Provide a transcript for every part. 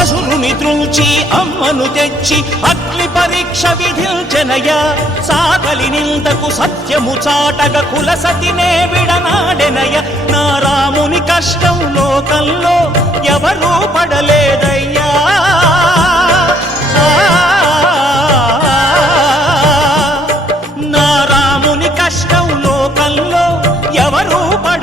అసురుని త్రుంచి అమ్మను తెచ్చి అగ్ని పరీక్ష విధించెనయా సాగలి నిందకు సత్యము చాటగ కులసతినే విడనాడెనయ నా రాముని కష్టం లోకంలో ఎవరూ పడలేదయ్యా. నా రాముని కష్టం లోకంలో ఎవరూ పడ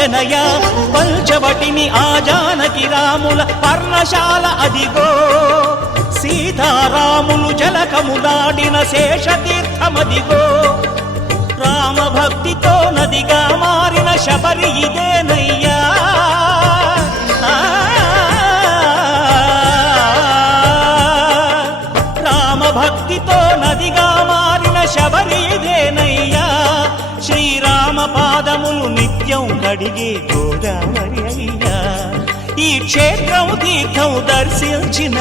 చేయించనయా పంచవటిని ఆ జానకి రాముల పర్ణశాల అదిగో. సీతారాములు జలకము జలకములాడిన శేషతీర్థమదిగో. రామ భక్తితో నదిగా మారిన శబరి ఇదేనయ్యా. రామ భక్తితో నదిగా మారిన శబరి నిత్యం కడిగే గోదావరి అయ్యా. ఈ క్షేత్రం తీర్థం దర్శించిన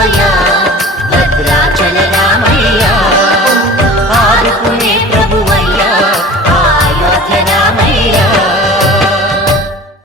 Yeah.